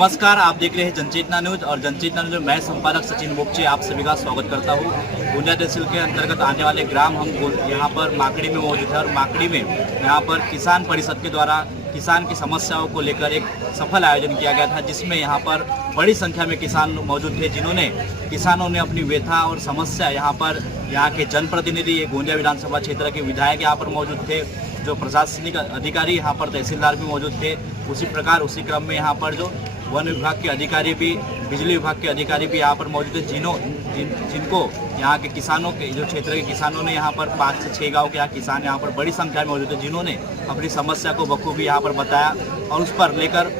नमस्कार, आप देख रहे हैं जनचेतना न्यूज और जनचेतना न्यूज में मैं संपादक सचिन मोक्चे आप सभी का स्वागत करता हूं। गोंदिया तहसील के अंतर्गत आने वाले ग्राम हम यहाँ पर माकड़ी में मौजूद है और माकड़ी में यहाँ पर किसान परिषद के द्वारा किसान की समस्याओं को लेकर एक सफल आयोजन किया गया था, जिसमें यहाँ पर बड़ी संख्या में किसान मौजूद थे, जिन्होंने किसानों ने अपनी व्यथा और समस्या यहाँ के जनप्रतिनिधि गोंदिया विधानसभा क्षेत्र के विधायक यहाँ पर मौजूद थे, जो प्रशासनिक अधिकारी यहाँ पर तहसीलदार भी मौजूद थे। उसी प्रकार उसी क्रम में यहाँ पर जो वन विभाग के अधिकारी भी, बिजली विभाग के अधिकारी भी यहाँ पर मौजूद है, जिनको यहाँ के किसानों के जो क्षेत्र के किसानों ने यहाँ पर 5 से 6 गाँव के यहाँ किसान यहाँ पर बड़ी संख्या में मौजूद है, जिन्होंने अपनी समस्या को बखूबी यहाँ पर बताया और उस पर लेकर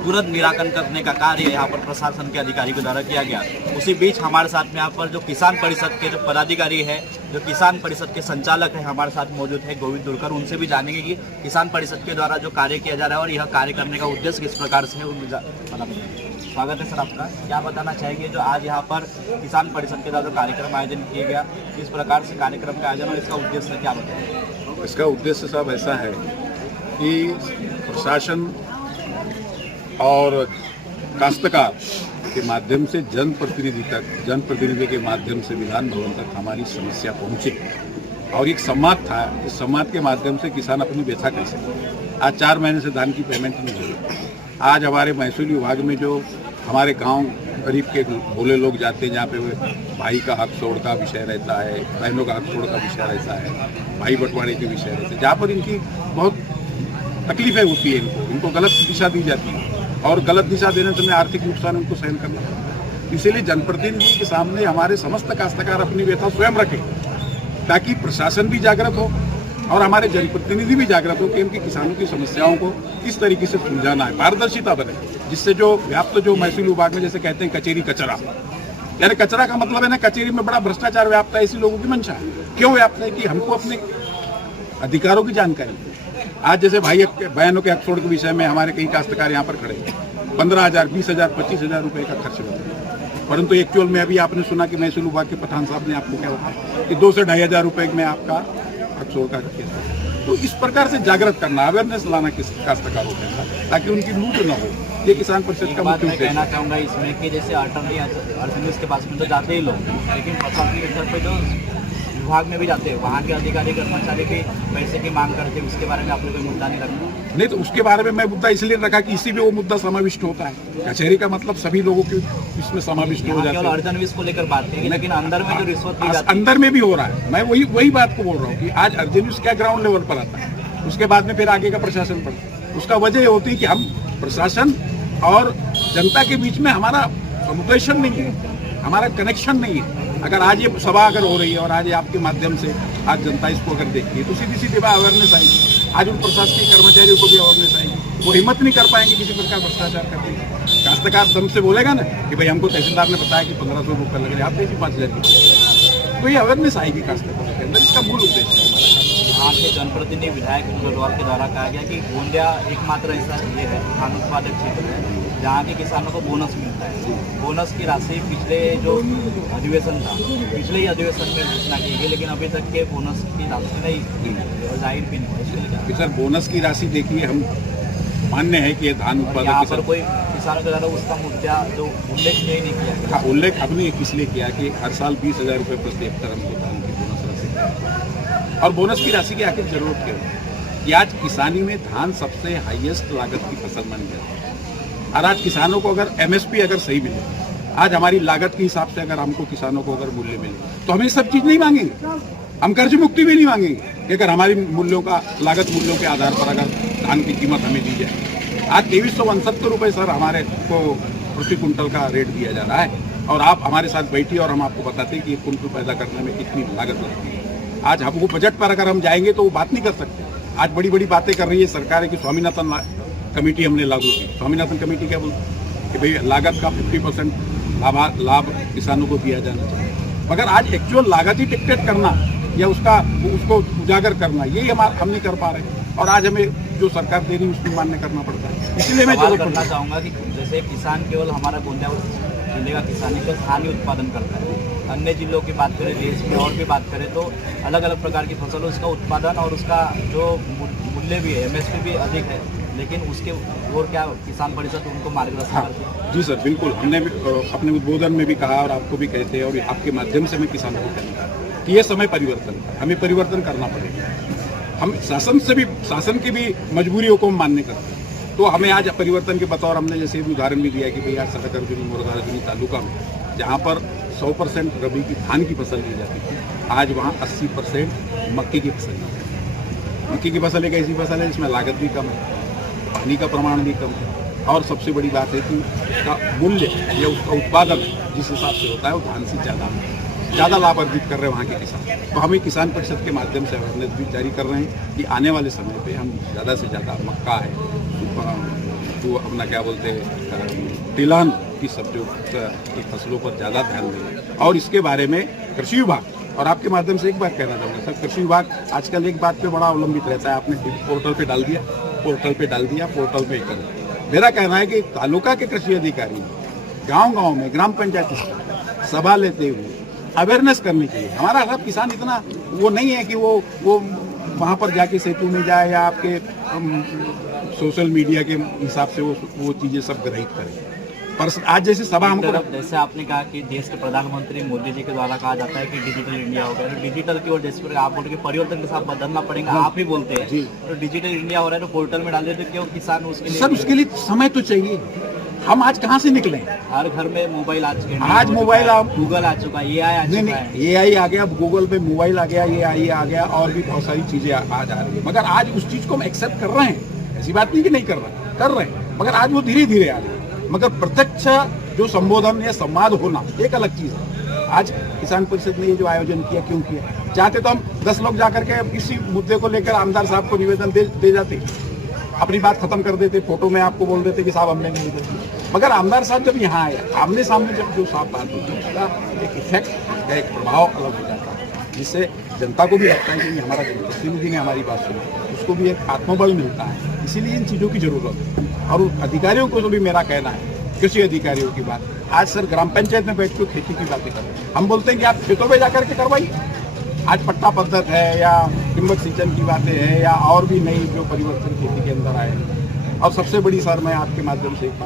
तुरंत निराकरण करने का कार्य यहाँ पर प्रशासन के अधिकारी के द्वारा किया गया। उसी बीच हमारे साथ में यहाँ पर जो किसान परिषद के जो पदाधिकारी है, जो किसान परिषद के संचालक है, हमारे साथ मौजूद है गोविंद दुर्कर। उनसे भी जानेंगे कि किसान परिषद के द्वारा जो कार्य किया जा रहा है और यह कार्य करने का उद्देश्य किस प्रकार से है। स्वागत है सर आपका। क्या बताना चाहेंगे जो आज यहाँ पर किसान परिषद के द्वारा जो कार्यक्रम आयोजन किया गया, किस प्रकार से कार्यक्रम का आयोजन और इसका उद्देश्य क्या बताएंगे? इसका उद्देश्य साहब ऐसा है कि प्रशासन और काश्तकार के माध्यम से जनप्रतिनिधि के माध्यम से विधान भवन तक हमारी समस्या पहुंचे और एक संवाद था। इस संवाद के माध्यम से किसान अपनी व्यथा कर सके। आज 4 महीने से धान की पेमेंट नहीं हुई। आज हमारे महसूली विभाग में जो हमारे गांव गरीब के भोले लोग जाते हैं, जहाँ पे भाई का हक छोड़ का विषय रहता है, बहनों का हक छोड़ का विषय रहता है, भाई बंटवारे के विषय रहते हैं, जहाँ पर इनकी बहुत तकलीफें होती है, इनको गलत दिशा दी जाती है और गलत दिशा देने से आर्थिक नुकसान उनको सहन करना पड़ता है। इसीलिए जनप्रतिनिधि के सामने हमारे समस्त काश्तकार अपनी व्यथा स्वयं रखें, ताकि प्रशासन भी जागृत हो और हमारे जनप्रतिनिधि भी जागृत हो कि इनकी किसानों की समस्याओं को किस तरीके से सुलझाना है। पारदर्शिता बने, जिससे जो व्याप्त जो महसूल विभाग में जैसे कहते हैं कचेरी कचरा, यानी कचरा का मतलब है ना, कचेरी में बड़ा भ्रष्टाचार व्याप्त है। ऐसी लोगों की मंशा है। क्यों व्याप्त है? कि हमको अपने अधिकारों की जानकारी। आज जैसे भाई बहनों के हक छोड़ के विषय में हमारे कई काश्तकार यहाँ पर खड़े 15,000, 20,000, 25,000 रुपए का खर्च होता है, परंतु एक्चुअल में अभी आपने सुना कि महसूल विभाग के प्रधान साहब ने आपको क्या बताया कि 2 से 2,500 रुपए में आपका हक छोड़ का केस है। तो इस प्रकार से जागृत करना, अवेयरनेस लाना काश्तकारों के अंदर, ताकि उनकी लूट न हो। ये किसान परिषद का मुख्य उद्देश्य। कहना चाहूँगा इसमें कि जैसे अटर्नी के पास में तो जाते ही लोग, लेकिन प्रशासनिक स्तर पर जो विभाग में भी जाते हैं, वहाँ के अधिकारी कर्मचारी भी पैसे की मांग करते हैं, उसके बारे में आपने कोई मुद्दा नहीं रखा? नहीं, तो उसके बारे में मैं मुद्दा इसलिए रखा कि इसी में वो मुद्दा समाविष्ट होता है। कचहरी का मतलब सभी लोगों के इसमें समाविष्ट हो जाता है। अर्जनविस को लेकर बात है, लेकिन अंदर में जो रिश्वत ली जाती है, अंदर में भी हो रहा है। मैं वही बात को बोल रहा हूँ कि आज अर्जनविस क्या ग्राउंड लेवल पर आता है, उसके बाद में फिर आगे का प्रशासन पड़ता है। उसका वजह होती है कि हम प्रशासन और जनता के बीच में हमारा कम्युनिकेशन नहीं है, हमारा कनेक्शन नहीं है। अगर आज ये सभा अगर हो रही है और आज ये आपके माध्यम से आज जनता इसको अगर देखती है, तो सीधी बात अवेयरनेस आएगी। आज उन प्रशासनिक कर्मचारियों को भी अवेयरनेस आएगी। वो हिम्मत नहीं कर पाएंगे किसी प्रकार भ्रष्टाचार करने की। काश्तकार दम से बोलेगा ना कि भाई हमको तहसीलदार ने बताया कि 1500 रुपये लग रहे, आप देखिए 5,000 की, तो ये अवेयरनेस आएगी काश्तकारों के अंदर। इसका मूल उद्देश्य है। आज के जनप्रतिनिधि विधायक गढ़वाल के द्वारा कहा गया कि गोंदिया एकमात्र ऐसा ये है धान उत्पादक क्षेत्र है जहाँ के किसानों को बोनस मिलता है। बोनस की राशि पिछले जो अधिवेशन था, पिछले ही अधिवेशन में घोषणा की गई, लेकिन अभी तक के बोनस की राशि नहीं जाहिर भी नहीं। सर, बोनस की राशि देखिए, हम मान्य है कि ये धान उत्पादक पर कोई किसानों के द्वारा उसका मुद्दा जो उल्लेख नहीं किया गया। हाँ, उल्लेख हमने इसलिए किया कि हर साल 20,000 रुपये प्रति हेक्टेयर हमको धान की बोनस राशि, और बोनस की राशि की आखिर जरूरत क्या है कि आज किसानी में धान सबसे हाईएस्ट लागत की फसल बन गया। और आज किसानों को अगर एमएसपी अगर सही मिले, आज हमारी लागत के हिसाब से अगर हमको किसानों को अगर मूल्य मिले, तो हमें सब चीज़ नहीं मांगेंगे, हम कर्ज मुक्ति भी नहीं मांगेंगे। अगर हमारी मूल्यों का लागत मूल्यों के आधार पर अगर धान की कीमत हमें दी जाए, आज 2369 रुपये सर हमारे को प्रति कुंटल का रेट दिया जा रहा है। और आप हमारे साथ बैठिए और हम आपको बताते हैं कि 1 कुंटल पैदा करने में कितनी लागत लगती है। आज हम वो बजट पर अगर हम जाएंगे तो वो बात नहीं कर सकते। आज बड़ी बड़ी बातें कर रही है सरकार की। स्वामीनाथन कमेटी हमने लागू की। स्वामीनाथन कमेटी क्या बोलती कि भाई लागत का 50% लाभ किसानों को दिया जाना चाहिए, मगर आज एक्चुअल लागत ही डिक्टेट करना या उसको उजागर करना, यही हम नहीं कर पा रहे। और आज हमें जो सरकार दे रही है उसको मान्य करना पड़ता है। इसलिए मैं करना चाहूँगा कि जैसे किसान केवल हमारा गोंदिया जिले का किसान ही धान ही उत्पादन करता है, अन्य जिलों की बात करें, देश में और भी बात करें तो अलग अलग प्रकार की फसल, उसका उत्पादन और उसका जो मूल्य भी है, MSP भी अधिक है, लेकिन उसके और क्या किसान परिषद उनको मार्गदर्शन करती है? जी सर, बिल्कुल। हमने भी अपने उद्बोधन में भी कहा और आपको भी कहते हैं और आपके माध्यम से मैं किसानों को कहूँगा कि ये समय परिवर्तन है, हमें परिवर्तन करना पड़ेगा। हम शासन की भी मजबूरियों को मान्य करते हैं, तो हमें आज परिवर्तन के बतौर हमने जैसे भी उदाहरण भी दिया कि भैया सटकर्जुनी मोरगार्जुनी तालुका में जहाँ पर 100% रबी की धान की फसल ली जाती थी, आज वहाँ 80% मक्के की फसल ली जाती है। मक्के की फसल एक ऐसी फसल है जिसमें लागत भी कम है, पानी का प्रमाण भी कम है, और सबसे बड़ी बात है कि उसका मूल्य या उसका उत्पादन जिस हिसाब से होता है वो धान से ज़्यादा लाभ अर्जित कर रहे हैं वहाँ के किसान। तो हमें किसान परिषद के माध्यम से अवेयरनेस भी जारी कर रहे हैं कि आने वाले समय पे हम ज़्यादा से ज़्यादा मक्का है, तो अपना क्या बोलते हैं तिलहन की सब जो की फसलों पर ज़्यादा ध्यान दें। और इसके बारे में कृषि विभाग, और आपके माध्यम से एक बात कहना चाहूँगा सर, कृषि विभाग आजकल एक बात पे बड़ा अवलंबित रहता है। आपने पोर्टल पे डाल दिया, पोर्टल पे कर। मेरा कहना है कि तालुका के कृषि अधिकारी गांव-गांव में ग्राम पंचायत सभा लेते हुए अवेयरनेस करने के लिए, हमारा सब किसान इतना वो नहीं है कि वो वहाँ पर जाके सेतु में जाए या आपके सोशल मीडिया के हिसाब से वो चीज़ें सब ग्रहित करें। पर आज जैसे सभा हमको, जैसे आपने कहा कि देश के प्रधानमंत्री मोदी जी के द्वारा कहा जाता है कि डिजिटल इंडिया होगा, तो डिजिटल की ओर जैसे आप बोल के परिवर्तन के साथ बदलना पड़ेगा, आप ही बोलते हैं तो डिजिटल इंडिया हो रहा है तो पोर्टल में डाल देते, क्यों किसान उसके लिए? सर उसके लिए समय तो चाहिए। हम आज कहाँ से निकले? हर घर में मोबाइल आ चुके हैं, आज मोबाइल गूगल आ चुका है, AI आ चुका है। AI आ गया, गूगल पे मोबाइल आ गया, AI आ गया, और भी बहुत सारी चीजें आ जा रही है। मगर आज उस चीज को हम एक्सेप्ट कर रहे हैं, ऐसी बात नहीं कि नहीं कर रहे हैं, मगर आज वो धीरे धीरे आ रही है। मगर प्रत्यक्ष जो संबोधन या संवाद होना एक अलग चीज है। आज किसान परिषद ने ये जो आयोजन किया, क्यों किया? चाहते तो हम 10 लोग जाकर के किसी मुद्दे को लेकर आमदार साहब को निवेदन दे जाते, अपनी बात खत्म कर देते, फोटो में आपको बोल देते कि साहब हमने नहीं निवेदन दिया। मगर आमदार साहब जब यहाँ आए, आमने सामने जब जो साफ बात होती है, उसका एक इफेक्ट या एक प्रभाव अलग हो जाता है, जिससे जनता को भी लगता है कि हमारा जनप्रतिनिधि ने हमारी बात सुनी, उसको भी एक आत्मबल मिलता है। इसीलिए इन चीज़ों की जरूरत है। और अधिकारियों को भी मेरा कहना है, कृषि अधिकारियों की बात, आज सर ग्राम पंचायत में बैठ के खेती की बातें कर रहे हैं, हम बोलते हैं कि आप खेतों में जाकर के करवाइए। आज पट्टा पद्धत है या टिम्बक सिंचन की बातें हैं या और भी नई जो परिवर्तन खेती के अंदर आए हैं। और सबसे बड़ी सर मैं आपके माध्यम से एक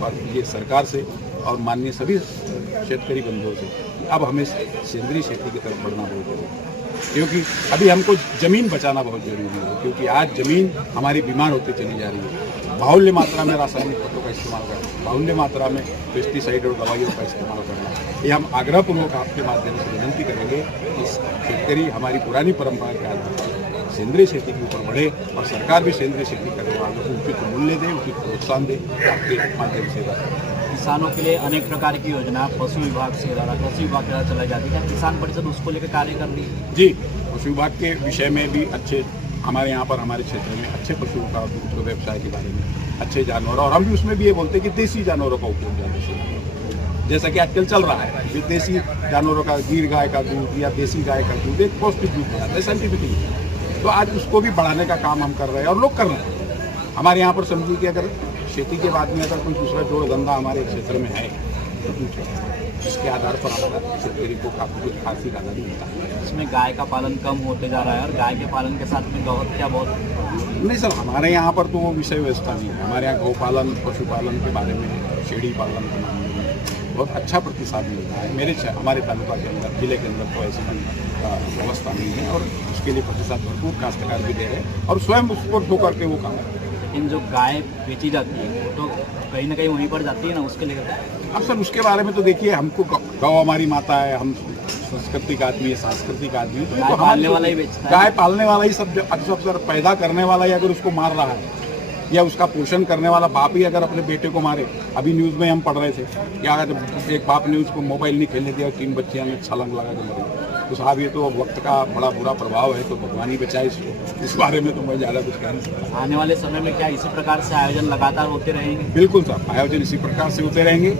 बात कीजिए सरकार से और माननीय सभी शेतकरी बंधुओं से, अब हमें सेंद्रीय खेती की तरफ बढ़ना बहुत जरूरी है, क्योंकि अभी हमको ज़मीन बचाना बहुत जरूरी है। क्योंकि आज ज़मीन हमारी बीमार होती चली जा रही है, बाहुल्य मात्रा में रासायनिक खादों का इस्तेमाल करना, बाहुल्य मात्रा में पेस्टिसाइड और दवाइयों का इस्तेमाल करना, ये हम आग्रहपूर्वक आपके माध्यम से विनती करेंगे कि शेतकरी हमारी पुरानी परंपरा के आधार पर सेंद्रीय खेती के ऊपर बढ़े और सरकार भी सेंद्रीय खेती करने वालों को उचित मूल्य दे, उचित प्रोत्साहन दे, आपके माध्यम से। किसानों के लिए अनेक प्रकार की योजना पशु विभाग से द्वारा, कृषि विभाग के द्वारा चलाई जाती है, किसान परिषद उसको लेकर कार्य कर रही है? जी, पशु विभाग के विषय में भी अच्छे हमारे यहाँ पर हमारे क्षेत्र में अच्छे पशुओं का व्यवसाय के बारे में अच्छे जानवर, और हम भी उसमें भी ये बोलते हैं कि देसी जानवरों का उपयोग ज़्यादा से, जैसा कि आजकल चल रहा है, देसी जानवरों का, गिर गाय का दूध या देसी गाय का दूध एक पौष्टिक दूध बनाता है साइंटिफिकली। तो आज उसको भी बढ़ाने का काम हम कर रहे हैं और लोग कर रहे हैं। हमारे यहाँ पर समझिए कि अगर खेती के बाद में अगर कोई दूसरा जोड़ धंधा हमारे क्षेत्र में है तो इसके आधार पर हमारा शेतकरी को काफ़ी आर्थिक आज़ादी मिलता है। इसमें गाय का पालन कम होते जा रहा है और गाय के पालन के साथ में गौहत्या बहुत नहीं सर, हमारे यहाँ पर तो वो विषय व्यवस्था नहीं है। हमारे यहाँ गौपालन, पशुपालन के बारे में, शेड़ी पालन के मामले में बहुत अच्छा प्रतिसाद मिलता है। हमारे तालुका के अंदर, जिले के अंदर तो ऐसी व्यवस्था नहीं है और उसके लिए प्रतिसाद भरपूर काश्तकार भी दे रहे हैं और स्वयं उस पर होकर के वो काम करते हैं। लेकिन जो गाय बेची जाती है वो तो कहीं ना कहीं वहीं पर जाती है ना, उसके लेकर अब सर उसके बारे में तो देखिए, हमको गौ हमारी माता है, हम सांस्कृतिक आदमी है, सांस्कृतिक आदमी है, गाय पालने वाला ही बेचता है। गाय पालने वाला ही सब अक्सर पैदा करने वाला ही अगर उसको मार रहा है या उसका पोषण करने वाला बाप ही अगर अपने बेटे को मारे। अभी न्यूज़ में हम पढ़ रहे थे क्या, अगर एक बाप ने उसको मोबाइल नहीं खेलने दिया और 3 बच्चियाँ ने छलांग लगा के मरे, तो साहब ये तो वक्त का बड़ा बुरा प्रभाव है, तो भगवान ही बचाए इसको। इस बारे में तो मैं ज़्यादा कुछ कह नहीं सकता। आने वाले समय में क्या इसी प्रकार से आयोजन लगातार होते रहेंगे? बिल्कुल साहब, आयोजन इसी प्रकार से होते रहेंगे,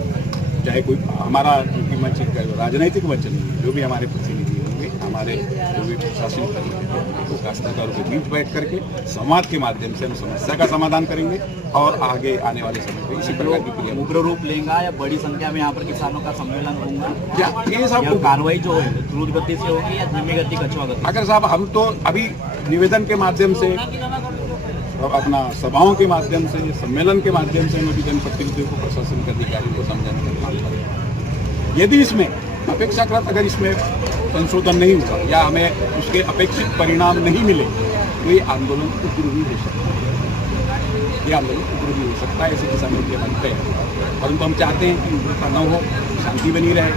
चाहे कोई हमारा क्योंकि मंच राजनीतिक मंच नहीं है, जो भी हमारे प्रतिनिधि होंगे हमारे हमारे जो भी प्रशासनिक कर्मी हैं वो काश्तकारों के बीच बैठ करके संवाद के माध्यम से हम समस्या का समाधान करेंगे और आगे आने वाले समय में इसी प्रकार की क्रिया उग्र रूप लेगा या बड़ी संख्या में यहाँ पर किसानों का सम्मेलन होगा, क्या ये सब या कार्रवाई जो है द्रुत गति से होगी या धीमी गति कछुआ गति? अगर साहब हम तो अभी निवेदन के माध्यम से अपना सभाओं के माध्यम से सम्मेलन के माध्यम से हम अभी जनप्रतिनिधियों को प्रशासनिक अधिकारियों को समझाने का काम करेंगे। यदि इसमें अपेक्षाकृत अगर इसमें संशोधन नहीं हुआ या हमें उसके अपेक्षित परिणाम नहीं मिले तो ये आंदोलन उग्र भी हो सकता है, ये आंदोलन उग्र भी हो सकता है, ऐसे किसानों की हमारी तय है। परंतु हम चाहते हैं कि उग्रता न हो, शांति बनी रहे,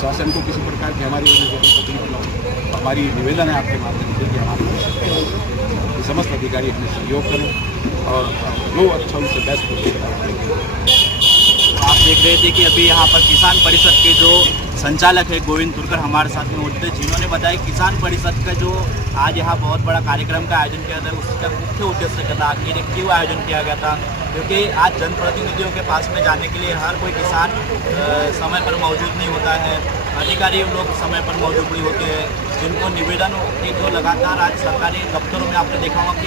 शासन को किसी प्रकार की हमारी वजह से कोई तकलीफ न हो। हमारी निवेदन है आपके माध्यम से कि हमारे समस्त अधिकारी हमें सहयोग करें और जो अच्छा उनसे बेस्ट हो। आप देख रहे थे कि अभी यहाँ पर किसान परिषद के जो संचालक है गोविंद तुरकर हमारे साथ में मौजूद थे, जिन्होंने बताया किसान परिषद का जो आज यहाँ बहुत बड़ा कार्यक्रम का आयोजन किया था उसका मुख्य उद्देश्य क्या था, आखिर क्यों आयोजन किया गया था, क्योंकि आज जनप्रतिनिधियों के पास में जाने के लिए हर कोई किसान समय पर मौजूद नहीं होता है, अधिकारी लोग समय पर मौजूद नहीं होते हैं, जिनको निवेदन की जो लगातार आज सरकारी दफ्तरों में आपने देखा होगा कि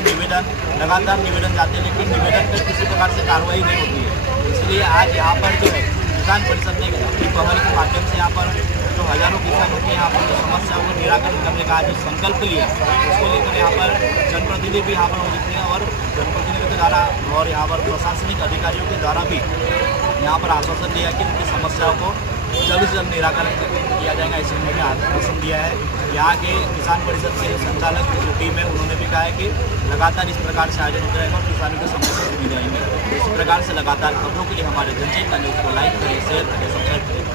लगातार निवेदन जाते हैं, लेकिन निवेदन पर किसी प्रकार से कार्रवाई नहीं होती है। इसलिए आज यहाँ पर जो है किसान परिषद ने अपनी पहल के माध्यम से यहाँ पर जो हजारों किसानों की यहाँ पर जो समस्याओं को निराकरण करने का जो संकल्प लिया उसको लेकर यहाँ पर जनप्रतिनिधि भी यहाँ पर मौजूद थे और जनप्रतिनिधियों के द्वारा और यहाँ पर प्रशासनिक अधिकारियों के द्वारा भी यहाँ पर आश्वासन दिया कि उनकी समस्याओं को जल्द से जल्द निराकरण किया जाएगा, इसे उन्होंने आश्वासन दिया है। यहाँ के किसान परिषद के जो संचालक जो टीम है उन्होंने भी कहा है कि लगातार इस प्रकार से आयोजन होता रहेगा और किसानों की समस्या दी जाएंगी। इस प्रकार से लगातार खबरों के लिए हमारे जनचेतना न्यूज़ को लाइक करें, शेयर करें, सब्सक्राइब करें।